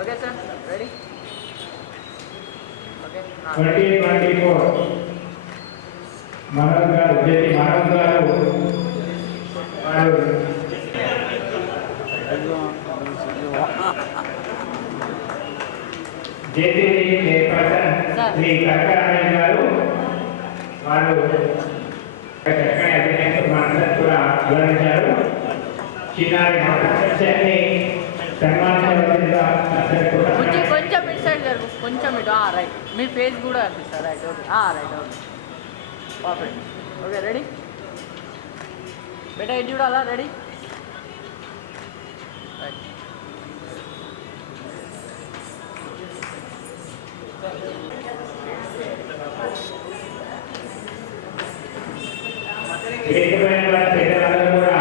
Okay sir ready okay twenty twenty four. Manoj garu JP Manoj గారు. వారు JP chairperson Shri కక్క రమేష్ గారు వారు చక్కని అభినయం మాట్లాడి కూడా వివరించారు చిన్నారి మాట్లాడి సన్మానించవలసిందిగా కొంచెం ఇటు రైట్ మీ ఫేస్ కూడా అనిపిస్తుంది right okay right okay perfect okay ready బేటా ఇటు చూడాలా రెడీ రైట్ వేదికపైన పెద్దలందరూ కూడా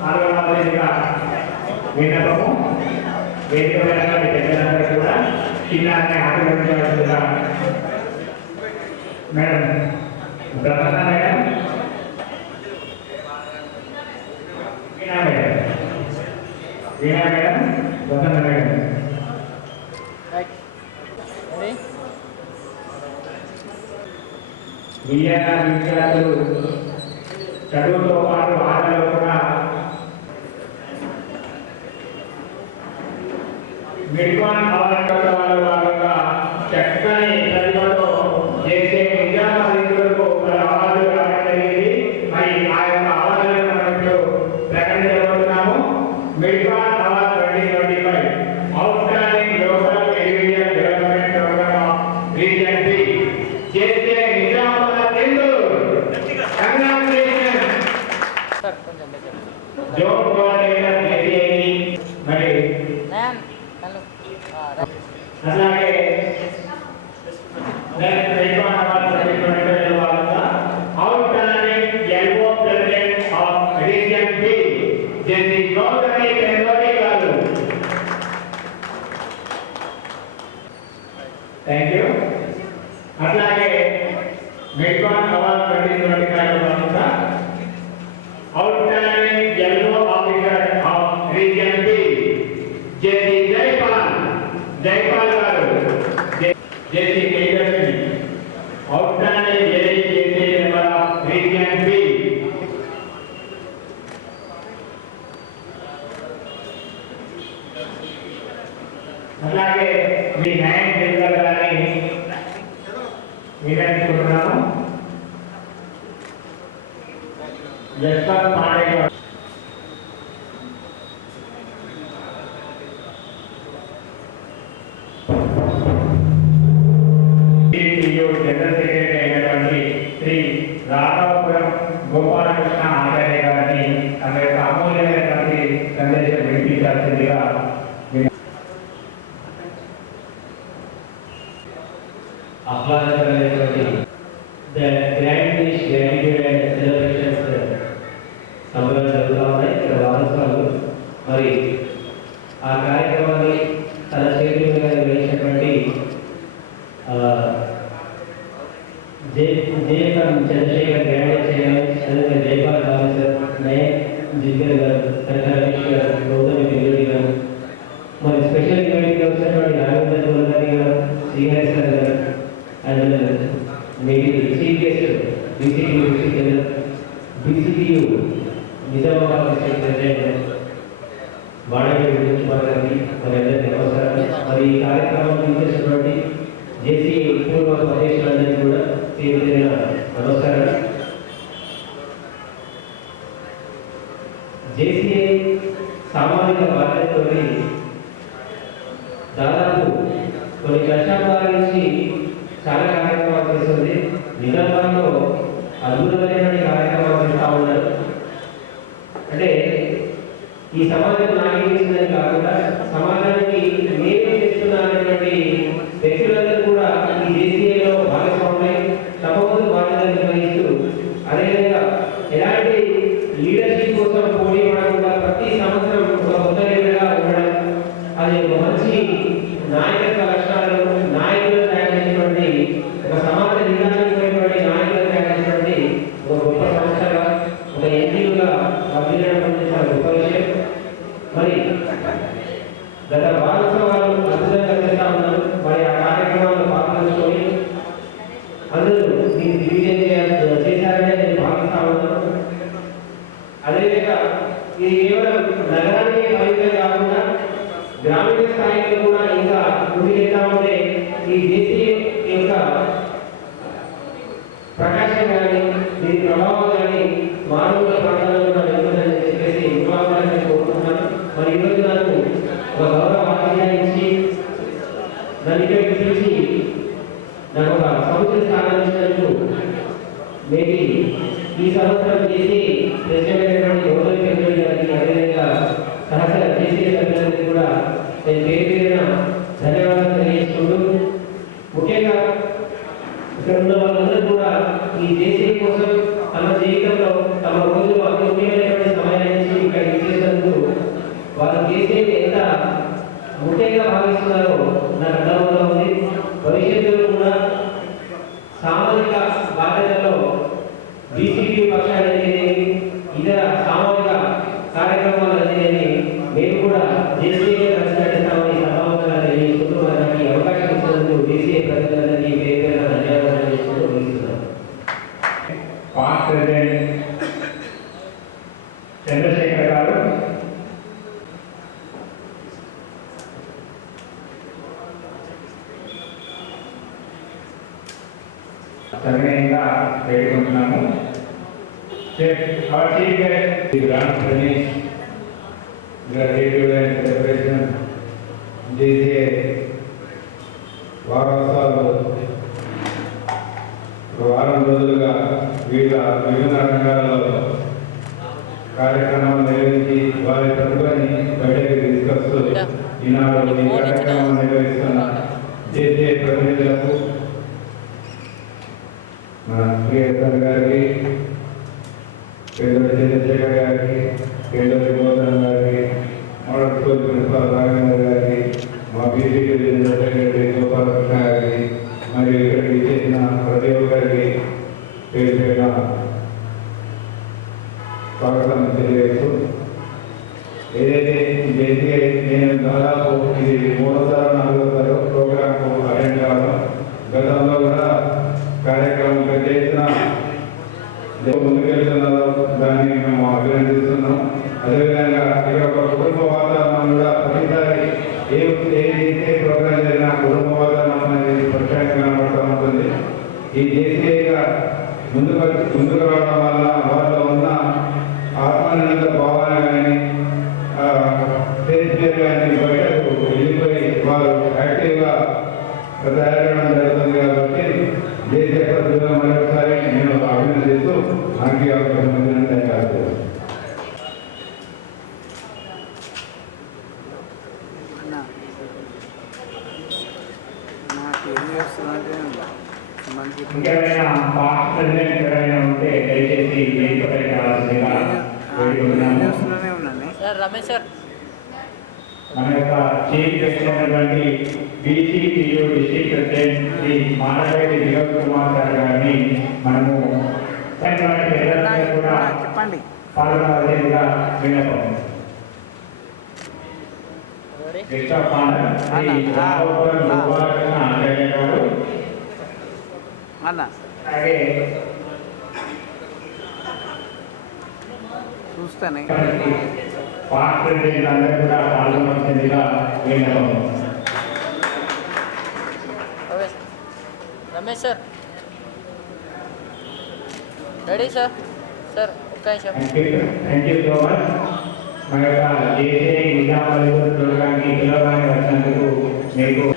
పాల్గొనవలసిందిగా విన్నపము వేదికపైన పెద్దలందరూ కూడా చిన్నాన్ని madam Prasanna madam Veena madam Veena madam Prasanna madam right విద్యార్థులు చదువుతో పాటు ఆటలు కూడా మిడ్వాన్ కావాలంటే అలాగే వినిపించాల్సిందిగా విన- ఆహ్లాదకరమైనటువంటి ద గ్రాండ్ ఫినిష్ వారసులు మరి ఆ కార్యక్రమాన్ని తన చేతుల మీద నిర్వహించినటువంటి ఆ, జే జేఎఫ్ఎం చంద్రశేఖర్ గ్రాండ్ చైర్మన్ అదేవిధంగా జైపాల్ ఆఫీసర్ నయన్ జిగ్గర్ గారు కనక రమేష్ గారు గౌతమి వెల్లుడి గారు మరి స్పెషల్ ఇన్వైట్ వచ్చినటువంటి రాఘవేంద్ర గోల్దారి గారు శ్రీహరి సార్ గారు and maybe chief guest BCU BCU Nizamabad district president Kumar గారికి మరి అందరికీ నమస్కారం మరి ఈ కార్యక్రమం చేసినటువంటి జేసీ పూర్వ అధ్యక్షులందరికీ కూడా పేరు నమస్కారం జేసీఏ సామాజిక దాదాపు కొన్ని దశాబ్దాల నుంచి చాలా కార్యక్రమాలు చేస్తుంది నిజామాబాద్లో అద్భుతమైనటువంటి కార్యక్రమాలు చేస్తూ ఉన్నారు. అంటే ఈ సమాజం నాకేం కాకుండా సమాజానికి మేమే చేస్తున్నటువంటి వ్యక్తులను मुख्य तम जीवन సవినయంగా వేడుకుంటున్నాము అవర్ చీఫ్ గారు రామ్ రమేష్ గారు de ఇంకెవరైనా పార్ట్ ప్రెసిడెంట్ ఎవరైనా మన యొక్క చీఫ్ చేస్తున్నటువంటి కూడా పాల్గొనవలసిందిగా వినపం నెక్స్ట్ ఆఫ్ అన్న. చూస్తానే. Ramesh. Sir. Ready sir? Sir ఒక్క నిమిషం. థ్యాంక్ యూ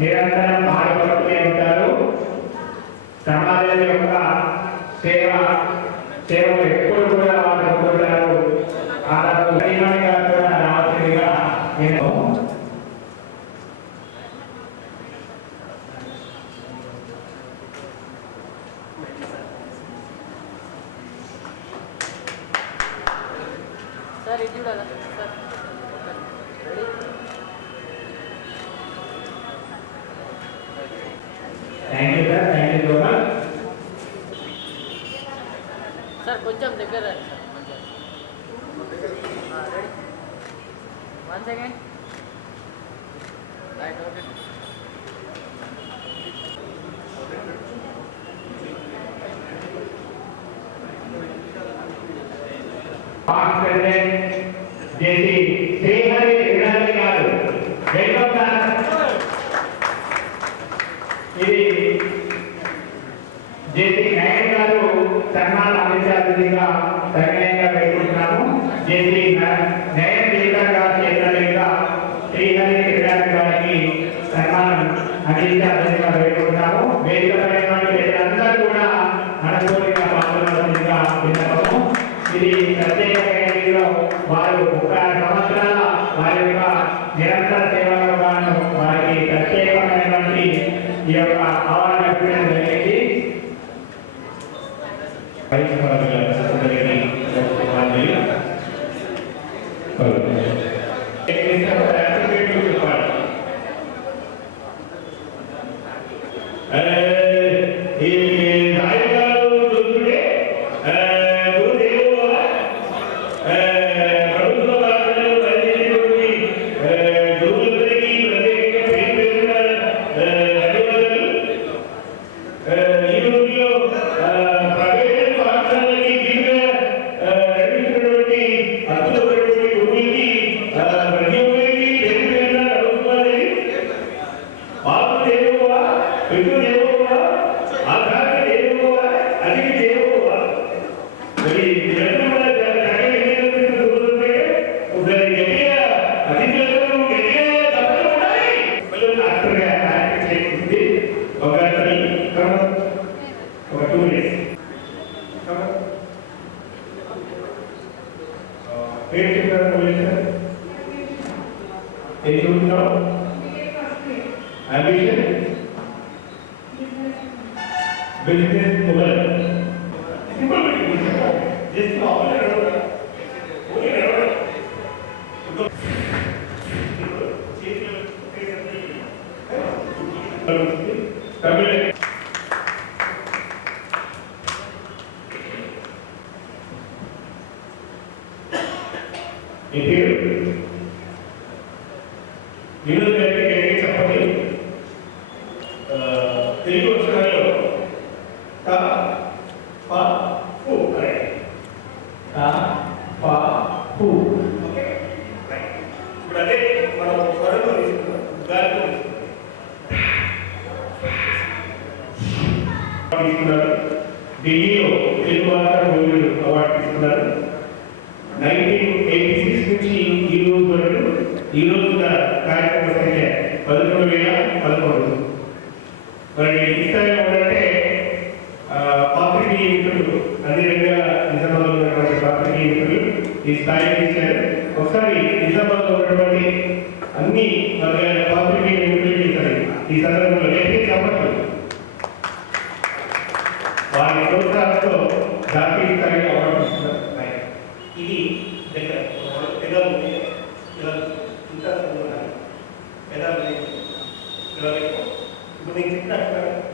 నిరంతరం మారిపోతూనే ఉంటారు. సమాజం యొక్క సేవ సేవ కొంచెం దగ్గర రండి సార్ కొంచెం వన్ సెకండ్ సంవత్సరాల వారి యొక్క నిరంతర fu, correct? Ta, pa, pu. Okay? Right. ఇప్పుడు అదే మనం స్వరం తీసుకున్నాం ఉదాహరణ తీసుకున్నారు ఢిల్లీలో తెలుగు వార్తా గౌరవులు అవార్డు తీసుకున్నారు నైన్టీన్ ఎయిటీ సిక్స్ నుంచి ఈ రోజు వరకు ఈ రోజు పాత్రికేయులు అన్ని రకాల నిజామాబాద్ ఉన్నటువంటి పాత్రికేయులు ఈ స్థాయి ఇచ్చారు ఒకసారి నిజామాబాద్ ఉన్నటువంటి అన్ని వర్గాల పాత్రికేయులు ఈ సందర్భంలో ఏదైతే కాబట్టి వారి ప్రోత్సాహంతో జాతీయ స్థాయిలో ఇది దగ్గర ఇప్పుడు నేను చెప్పినట్టు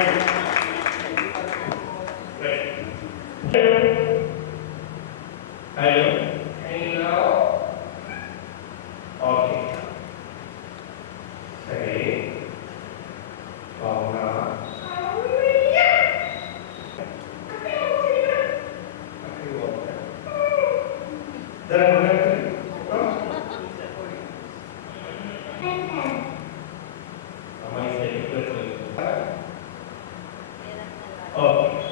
Amen. up